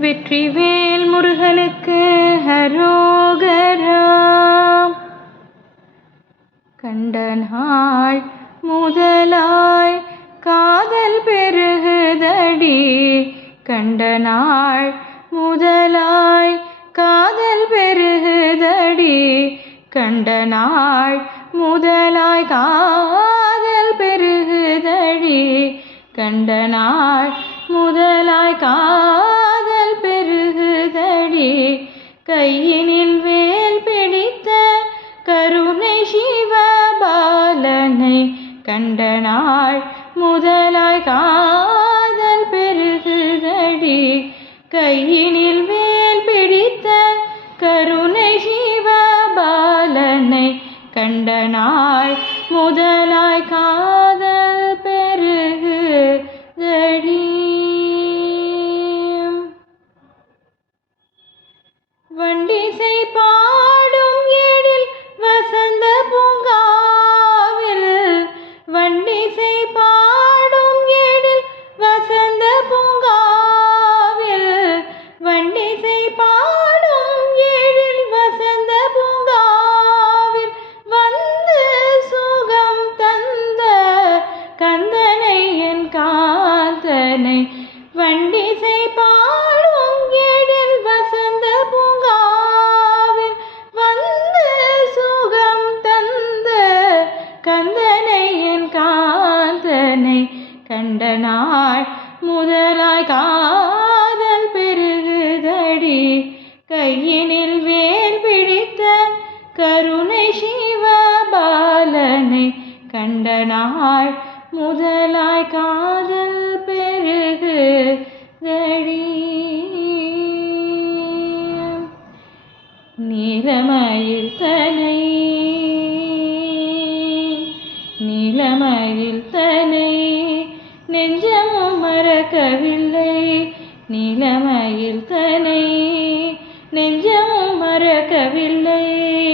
வெற்றிவேல் முருகனுக்கு ஹரோகரா கண்டனாள் முதலாய் காதல் பெருகுதடி. கண்டனாள் முதலாய் காதல் பெருகுதடி. கண்டனாள் முதலாய் காதல் பெருகுதடி. கண்டனாள் முதலாய் கையினில் வேல் பிடித்த கருணை சிவபாலனை கண்ட நாள் முதலாய் காதல் பெருகுதடி கையினில் வண்டிசை பாடும் ஏழில் வசந்த பூங்காவில். வண்டிசை பாடும் ஏழில் வசந்த பூங்காவில். வண்டிசை பாடும் ஏழில் வசந்த பூங்காவில். வந்து சுகம் தந்த கந்தனை என் காந்தனை கண்ட நாள் முதலாய் காதல் பெருகுதடி. கையினில் வேல் பிடித்த கருணை சிவபாலனை கண்ட நாள் முதலாய் காதல் பெருகுதடி. நீலமயில் தனை நீலமயில் நெஞ்சமும் மறக்கவில்லை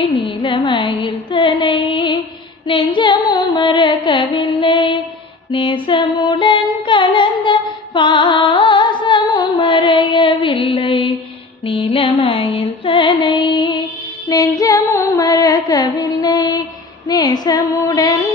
நீலமயில் தனை. நெஞ்சமும் மறக்கவில்லை நேசமுடன் கலந்த பாசமும் மறையவில்லை நீலமயில் தனை. நெஞ்சமும் மறக்கவில்லை நேசமுடன்